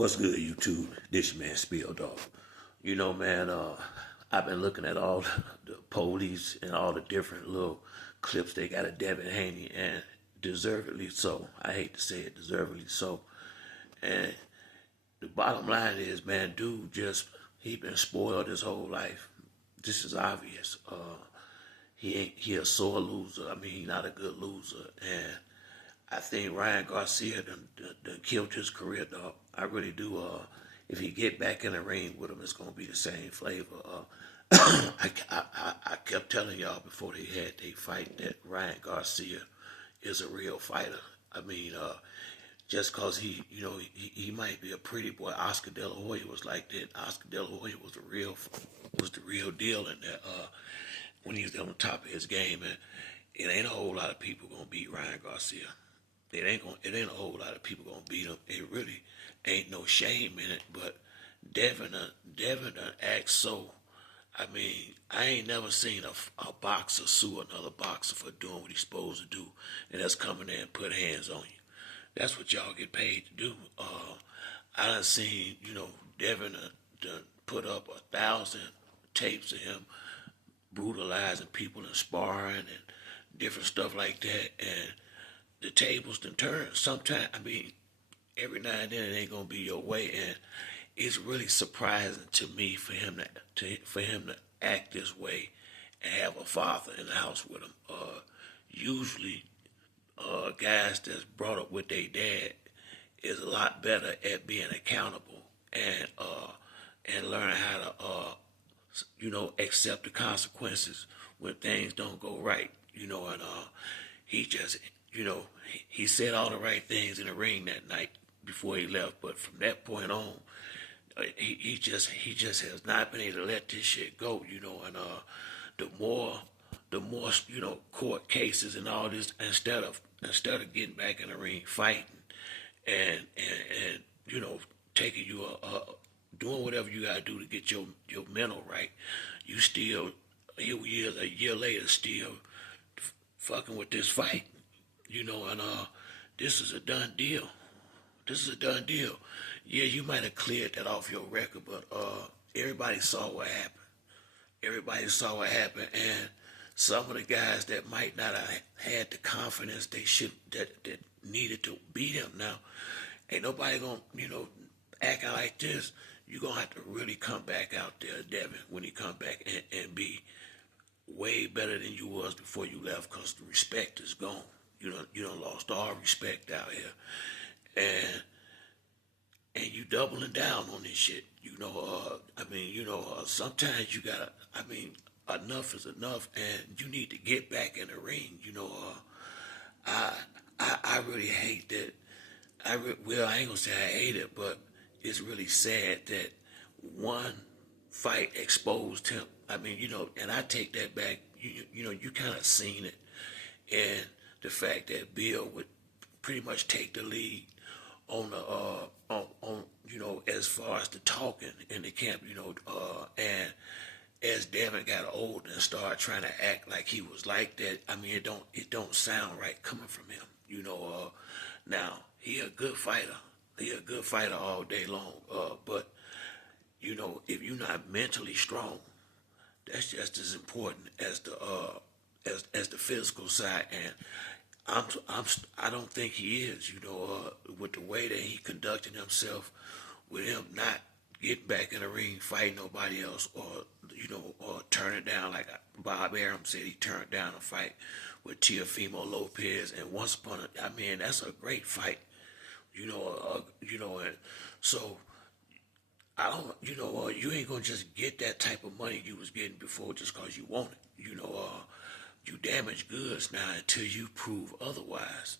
What's good, YouTube? This your man Spoiled Dog. You know, man, I've been looking at all the police and all the different little clips they got of Devin Haney, and deservedly so. I hate to say it, deservedly so. And the bottom line is, man, dude he been spoiled his whole life. This is obvious. He a sore loser. I mean, he not a good loser, and I think Ryan Garcia done killed his career, dog. I really do. If he get back in the ring with him, it's gonna be the same flavor. I kept telling y'all before they had they fight that Ryan Garcia is a real fighter. I mean, just cause he might be a pretty boy. Oscar De La Hoya was like that. Oscar De La Hoya was the real deal in that. When he was on the top of his game, and it ain't a whole lot of people gonna beat Ryan Garcia. It ain't a whole lot of people gonna beat him. It really ain't no shame in it. But Devin done act so. I mean, I ain't never seen a boxer sue another boxer for doing what he's supposed to do, and that's coming there and put hands on you. That's what y'all get paid to do. I done seen, Devin done put up 1,000 tapes of him brutalizing people and sparring and different stuff like that, and the tables done turn. Sometimes, I mean, every now and then it ain't gonna be your way, and it's really surprising to me for him to act this way and have a father in the house with him. Usually, guys that's brought up with their dad is a lot better at being accountable and learn how to accept the consequences when things don't go right. And he just he said all the right things in the ring that night before he left, but from that point on, he just has not been able to let this shit go, and the more court cases and all this, instead of getting back in the ring fighting and taking you doing whatever you gotta do to get your mental right, you still a year later still fucking with this fight. And this is a done deal. This is a done deal. Yeah, you might have cleared that off your record, but everybody saw what happened. Everybody saw what happened, and some of the guys that might not have had the confidence that needed to beat him now, ain't nobody gonna act like this. You're gonna have to really come back out there, Devin, when he come back and be way better than you was before you left, because the respect is gone. You done lost all respect out here, and you doubling down on this shit. Sometimes you gotta. Enough is enough, and you need to get back in the ring. I really hate that. I ain't gonna say I hate it, but it's really sad that one fight exposed him. And I take that back. You kind of seen it, and the fact that Bill would pretty much take the lead on the as far as the talking in the camp, and as Devin got older and started trying to act like he was like that, it don't sound right coming from him. Now he a good fighter. He a good fighter all day long. But if you're not mentally strong, that's just as important as the physical side. And I don't think he is. With the way that he conducted himself, with him not getting back in the ring, fighting nobody else, or turning down like Bob Arum said he turned down a fight with Teofimo Lopez, and once upon that's a great fight, and so I don't, you ain't gonna just get that type of money you was getting before just cause you want it, you damage goods now until you prove otherwise,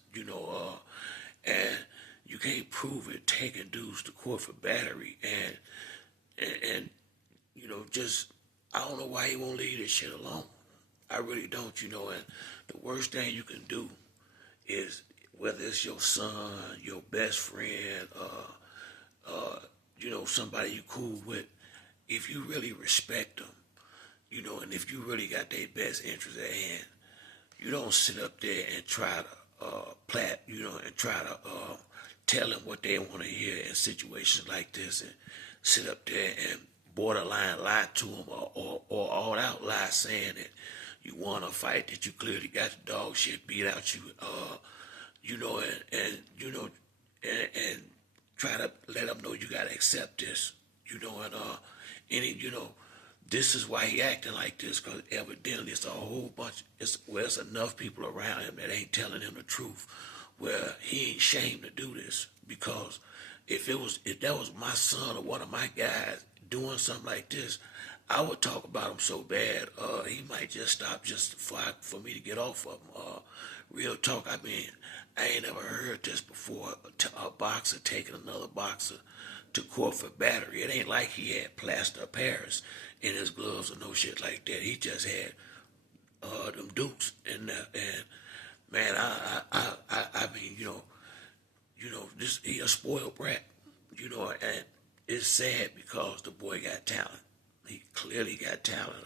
and you can't prove it taking dudes to court for battery, and just, I don't know why he won't leave this shit alone. I really don't, and the worst thing you can do is, whether it's your son, your best friend, somebody you cool with, if you really respect them, and if you really got their best interest at hand, you don't sit up there and try to and try to tell them what they want to hear in situations like this and sit up there and borderline lie to them or all out lie saying that you won a fight that you clearly got the dog shit beat out you, and try to let them know you gotta accept this, this is why he acting like this, because evidently it's a whole bunch, it's enough people around him that ain't telling him the truth, where he ain't ashamed to do this, because if that was my son or one of my guys doing something like this, I would talk about him so bad, he might just stop just for me to get off of him. Real talk, I mean, I ain't never heard this before, a boxer taking another boxer to court for battery. It ain't like he had plaster of Paris in his gloves or no shit like that. He just had them dukes in there, and man, I mean, this he a spoiled brat, and it's sad because the boy got talent. He clearly got talent.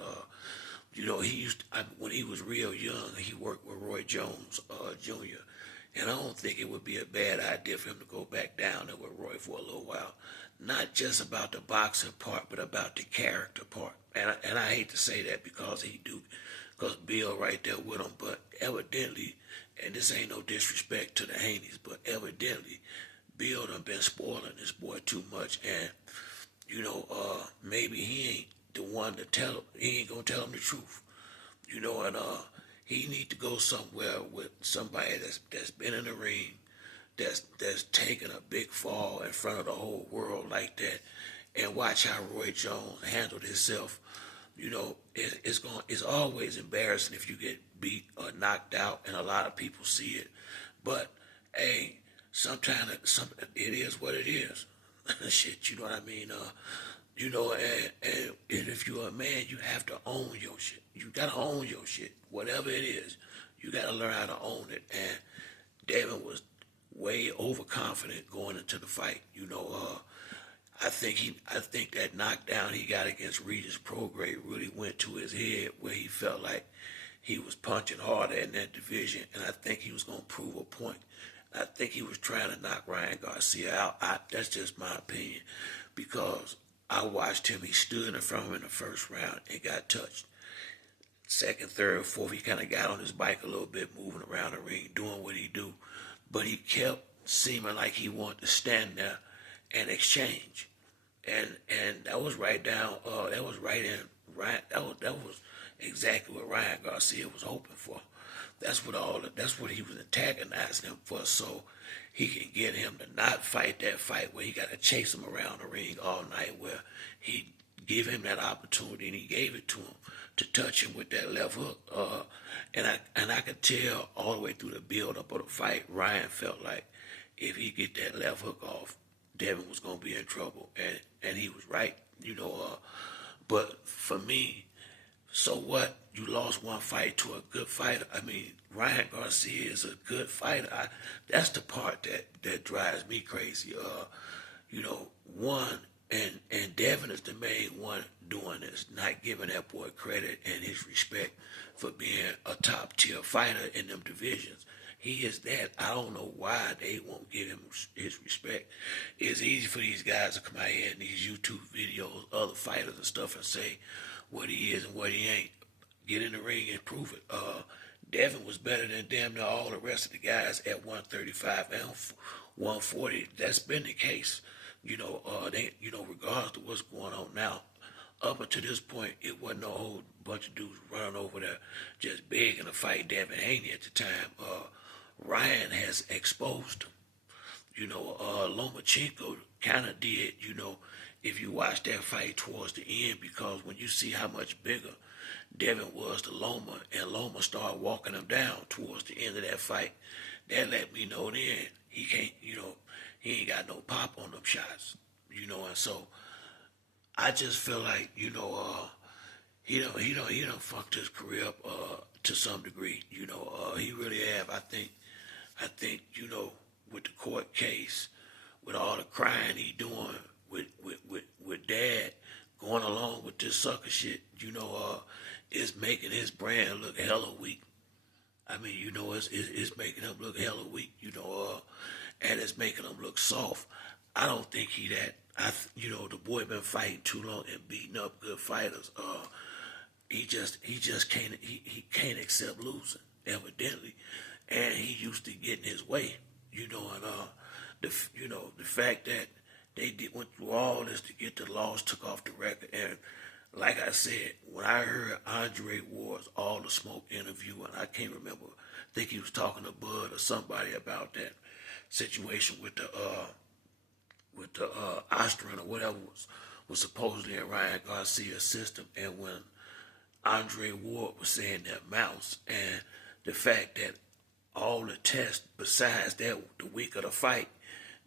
When he was real young, he worked with Roy Jones Jr., and I don't think it would be a bad idea for him to go back down there with Roy for a little while. Not just about the boxing part, but about the character part. And I hate to say that because Bill right there with him, but evidently, and this ain't no disrespect to the Haneys, but evidently, Bill done been spoiling this boy too much, and maybe he ain't the one to tell him. He ain't gonna tell him the truth, and he need to go somewhere with somebody that's been in the ring, that's taken a big fall in front of the whole world like that, and watch how Roy Jones handled himself. It's always embarrassing if you get beat or knocked out, and a lot of people see it. But hey, sometimes it is what it is. Shit, you know what I mean? And if you're a man, you have to own your shit. You gotta own your shit, whatever it is. You gotta learn how to own it. And Devin was way overconfident going into the fight. I think that knockdown he got against Regis Prograis really went to his head, where he felt like he was punching harder in that division, and I think he was gonna prove a point. I think he was trying to knock Ryan Garcia out. That's just my opinion, because I watched him. He stood in front of him in the first round and got touched. Second, third, fourth, he kind of got on his bike a little bit, moving around the ring, doing what he do. But he kept seeming like he wanted to stand there and exchange. And that was right down, that was right in, right, that was exactly what Ryan Garcia was hoping for. That's what he was antagonizing him for, so he can get him to not fight that fight where he got to chase him around the ring all night, where he give him that opportunity, and he gave it to him to touch him with that left hook. And I could tell all the way through the build up of the fight, Ryan felt like if he get that left hook off, Devin was gonna be in trouble, and he was right, But for me, so what? You lost one fight to a good fighter. I mean, Ryan Garcia is a good fighter. That's the part that drives me crazy. One, and Devin is the main one doing this, not giving that boy credit and his respect for being a top tier fighter in them divisions. He is that. I don't know why they won't give him his respect. It's easy for these guys to come out here in these YouTube videos, other fighters and stuff, and say what he is and what he ain't. Get in the ring and prove it. Devin was better than damn near all the rest of the guys at 135 and 140. That's been the case. Regardless of what's going on now. Up until this point, it wasn't no whole bunch of dudes running over there just begging to fight Devin Haney at the time. Ryan has exposed him. Lomachenko kind of did, if you watch that fight towards the end, because when you see how much bigger Devin was to Loma, and Loma started walking him down towards the end of that fight, that let me know then he can't, he ain't got no pop on them shots, and so I just feel like, he done fucked his career up to some degree, he really have. I think, with the court case, with all the crying he doing, with Dad going along with this sucker shit, it's making his brand look hella weak. I mean, it's making him look hella weak, and it's making him look soft. I don't think he that. The boy been fighting too long and beating up good fighters. He just can't accept losing, evidently, and he used to getting his way. And the fact that went through all this to get the loss, took off the record, and like I said, when I heard Andre Ward's All the Smoke interview, and I can't remember, I think he was talking to Bud or somebody about that situation with the Austrian or whatever was supposedly in Ryan Garcia's system, and when Andre Ward was saying that mouse, and the fact that all the tests besides that the week of the fight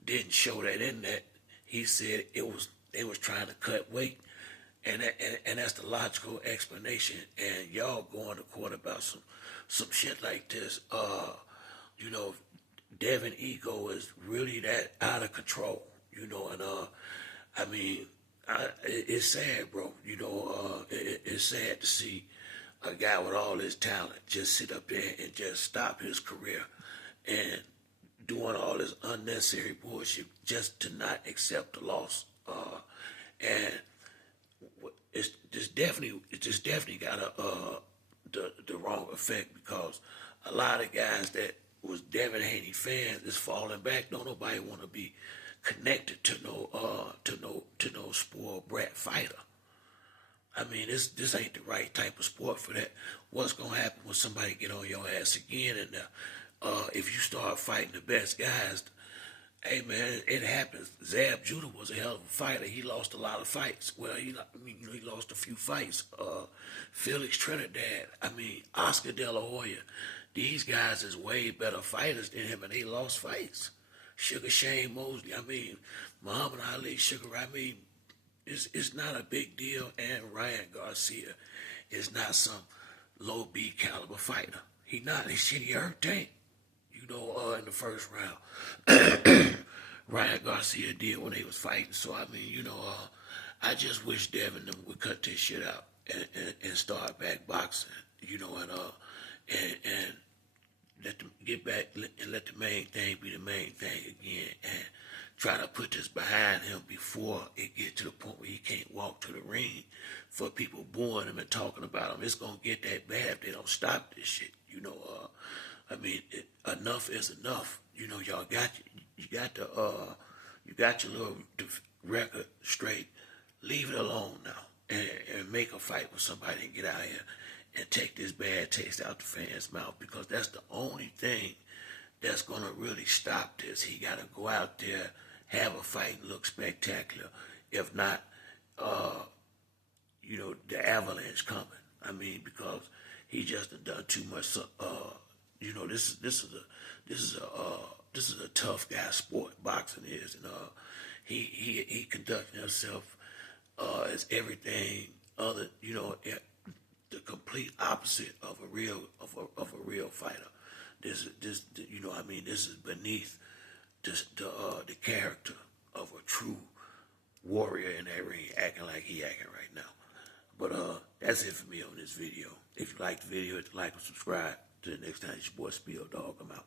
didn't show that in that, he said they was trying to cut weight. And that's the logical explanation. And y'all going to court about some shit like this. Devin ego is really that out of control. It's sad, bro. It's sad to see a guy with all his talent just sit up there and just stop his career and doing all this unnecessary bullshit just to not accept the loss. And it's just definitely got the wrong effect, because a lot of guys that was Devin Haney fans is falling back. Don't nobody want to be connected to no spoiled brat fighter. I mean, this ain't the right type of sport for that. What's gonna happen when somebody get on your ass again? And if you start fighting the best guys, hey man, it happens. Zab Judah was a hell of a fighter. He lost a lot of fights. Well, he lost a few fights. Felix Trinidad. Oscar De La Hoya. These guys is way better fighters than him, and they lost fights. Sugar Shane Mosley. Muhammad Ali, Sugar. It's not a big deal. And Ryan Garcia is not some low B caliber fighter. He not. He hurt Tank. In the first round, Ryan Garcia did when they was fighting. So I just wish Devin them would cut this shit out and start back boxing. And let them get back and let the main thing be the main thing again, and try to put this behind him before it get to the point where he can't walk to the ring for people booing him and talking about him. It's gonna get that bad if they don't stop this shit. Enough is enough. Y'all you got your little record straight. Leave it alone now, and make a fight with somebody and get out here and take this bad taste out the fans' mouth, because that's the only thing that's gonna really stop this. He gotta go out there, have a fight, and look spectacular. If not, the avalanche coming. Because he just done too much. This is a tough guy sport. Boxing is, and he conducting himself as everything other. The complete opposite of a real fighter. This is beneath the character of a true warrior in that ring, acting like he acting right now. But that's it for me on this video. If you like the video, hit the like and subscribe. Till the next time, it's your boy Spoiled Dog. I'm out.